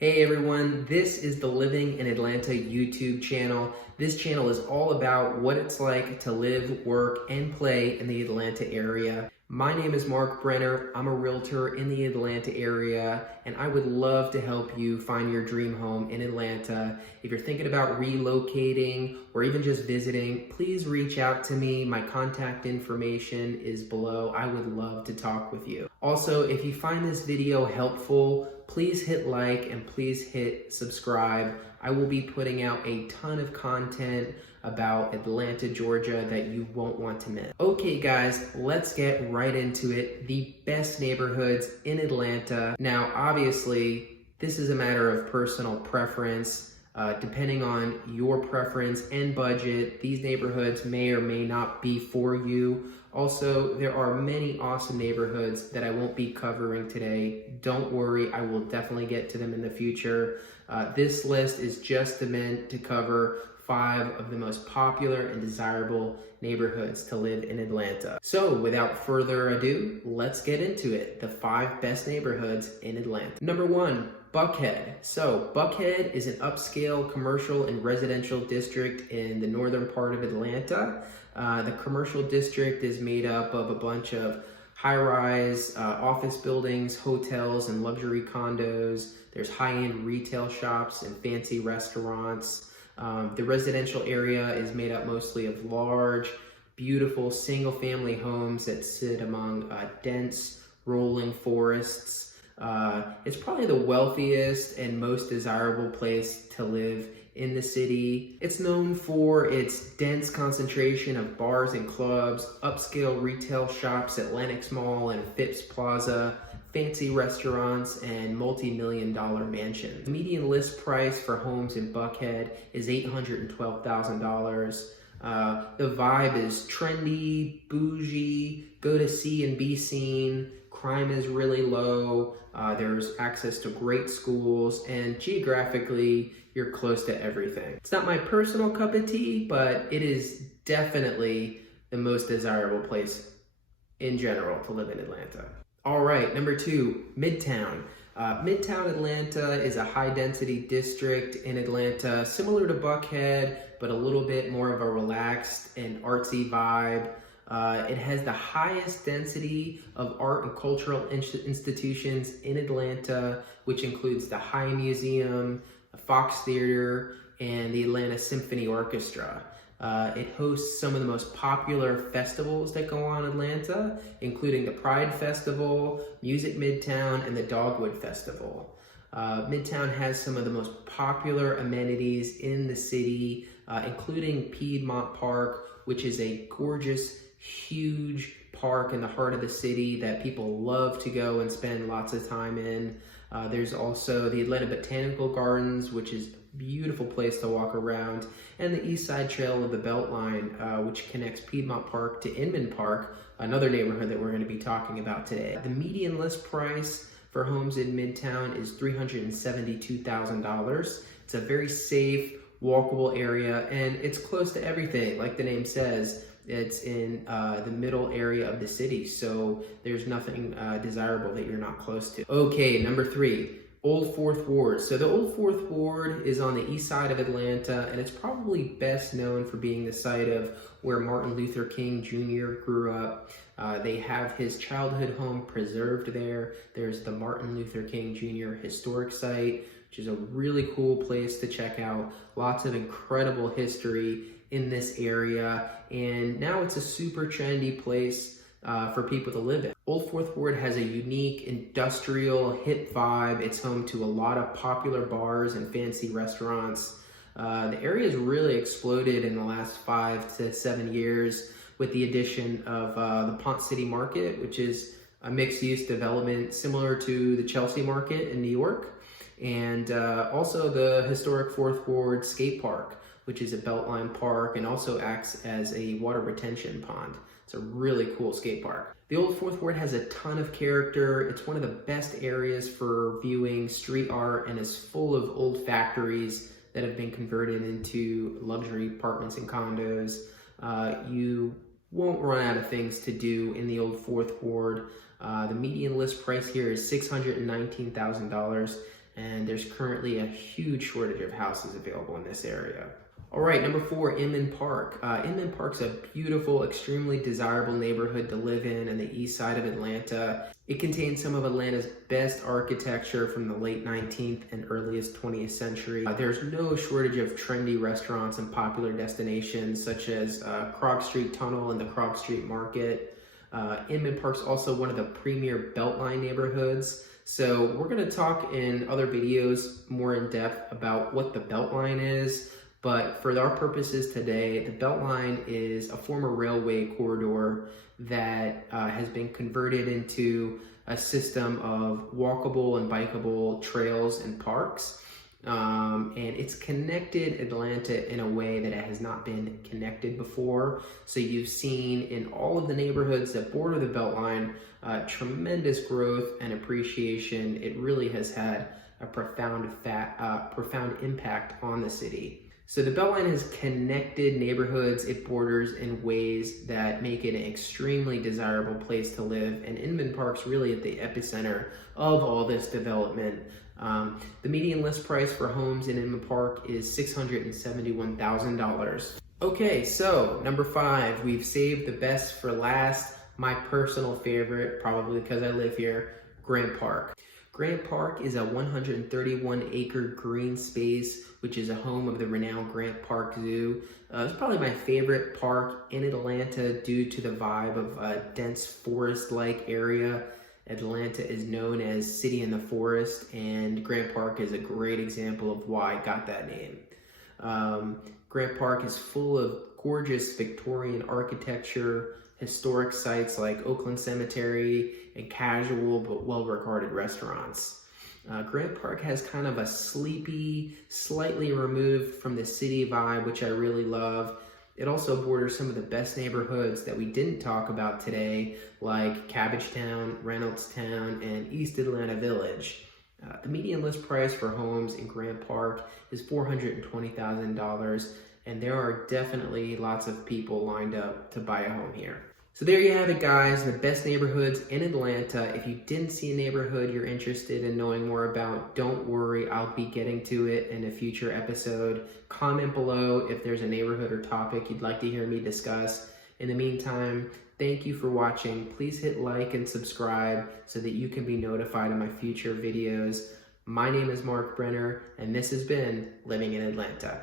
Hey everyone, this is the Living in Atlanta YouTube channel. This channel is all about what it's like to live, work, and play in the Atlanta area. My name is Marc Brenner. I'm a realtor in the Atlanta area, and I would love to help you find your dream home in Atlanta. If you're thinking about relocating or even just visiting, please reach out to me. My contact information is below. I would love to talk with you. Also, if you find this video helpful, please hit like and please hit subscribe. I will be putting out a ton of content about Atlanta, Georgia that you won't want to miss. Okay guys, let's get right into it. The best neighborhoods in Atlanta. Now, obviously, this is a matter of personal preference. Depending on your preference and budget, these neighborhoods may or may not be for you. Also, there are many awesome neighborhoods that I won't be covering today. Don't worry, I will definitely get to them in the future. This list is just meant to cover 5 of the most popular and desirable neighborhoods to live in Atlanta. So without further ado, let's get into it. The 5 best neighborhoods in Atlanta. Number 1, Buckhead. So Buckhead is an upscale commercial and residential district in the northern part of Atlanta. The commercial district is made up of a bunch of high-rise office buildings, hotels, and luxury condos. There's high-end retail shops and fancy restaurants. The residential area is made up mostly of large, beautiful single-family homes that sit among dense, rolling forests. It's probably the wealthiest and most desirable place to live in the city. It's known for its dense concentration of bars and clubs, upscale retail shops at Lenox Mall and Phipps Plaza, fancy restaurants, and multi-million-dollar mansions. The median list price for homes in Buckhead is $812,000. The vibe is trendy, bougie, go to see and be seen. Crime is really low. There's access to great schools, and geographically, you're close to everything. It's not my personal cup of tea, but it is definitely the most desirable place in general to live in Atlanta. All right, number 2, Midtown. Midtown Atlanta is a high-density district in Atlanta, similar to Buckhead, but a little bit more of a relaxed and artsy vibe. It has the highest density of art and cultural institutions in Atlanta, which includes the High Museum, the Fox Theater, and the Atlanta Symphony Orchestra. It hosts some of the most popular festivals that go on in Atlanta, including the Pride Festival, Music Midtown, and the Dogwood Festival. Midtown has some of the most popular amenities in the city, including Piedmont Park, which is a gorgeous, huge park in the heart of the city that people love to go and spend lots of time in. There's also the Atlanta Botanical Gardens, which is a beautiful place to walk around, and the East Side Trail of the Beltline, which connects Piedmont Park to Inman Park, another neighborhood that we're going to be talking about today. The median list price for homes in Midtown is $372,000. It's a very safe, walkable area, and it's close to everything. Like the name says, it's in the middle area of the city, so there's nothing desirable that you're not close to. Okay, number 3, Old Fourth Ward. So the Old Fourth Ward is on the east side of Atlanta, and it's probably best known for being the site of where Martin Luther King Jr. grew up. They have his childhood home preserved there. There's the Martin Luther King Jr. Historic Site, which is a really cool place to check out. Lots of incredible history in this area, and now it's a super trendy place for people to live in. Old Fourth Ward has a unique industrial hip vibe. It's home to a lot of popular bars and fancy restaurants. The area has really exploded in the last 5 to 7 years with the addition of the Ponce City Market, which is a mixed-use development similar to the Chelsea Market in New York, and also the historic Fourth Ward Skate Park, which is a Beltline park and also acts as a water retention pond. It's a really cool skate park. The Old Fourth Ward has a ton of character. It's one of the best areas for viewing street art and is full of old factories that have been converted into luxury apartments and condos. You won't run out of things to do in the Old Fourth Ward. The median list price here is $619,000. and there's currently a huge shortage of houses available in this area. All right, number 4, Inman Park. Inman Park's a beautiful, extremely desirable neighborhood to live in the east side of Atlanta. It contains some of Atlanta's best architecture from the late 19th and earliest 20th century. There's no shortage of trendy restaurants and popular destinations such as Krog Street Tunnel and the Krog Street Market. Inman Park's also one of the premier Beltline neighborhoods. So we're going to talk in other videos more in depth about what the Beltline is. But for our purposes today, the Beltline is a former railway corridor that has been converted into a system of walkable and bikeable trails and parks. And it's connected Atlanta in a way that it has not been connected before. So you've seen in all of the neighborhoods that border the Beltline, tremendous growth and appreciation. It really has had a profound impact on the city. So the Beltline has connected neighborhoods it borders in ways that make it an extremely desirable place to live, and Inman Park's really at the epicenter of all this development. The median list price for homes in Inman Park is $671,000. Okay, so number 5, we've saved the best for last. My personal favorite, probably because I live here, Grant Park. Grant Park is a 131-acre green space, which is a home of the renowned Grant Park Zoo. It's probably my favorite park in Atlanta due to the vibe of a dense forest-like area. Atlanta is known as City in the Forest, and Grant Park is a great example of why it got that name. Grant Park is full of gorgeous Victorian architecture, historic sites like Oakland Cemetery, and casual but well-regarded restaurants. Grant Park has kind of a sleepy, slightly removed from the city vibe, which I really love. It also borders some of the best neighborhoods that we didn't talk about today, like Cabbagetown, Reynoldstown, and East Atlanta Village. The median list price for homes in Grant Park is $420,000, and there are definitely lots of people lined up to buy a home here. So there you have it, guys, the best neighborhoods in Atlanta. If you didn't see a neighborhood you're interested in knowing more about, don't worry, I'll be getting to it in a future episode. Comment below if there's a neighborhood or topic you'd like to hear me discuss. In the meantime, thank you for watching. Please hit like and subscribe so that you can be notified of my future videos. My name is Marc Brenner, and this has been Living in Atlanta.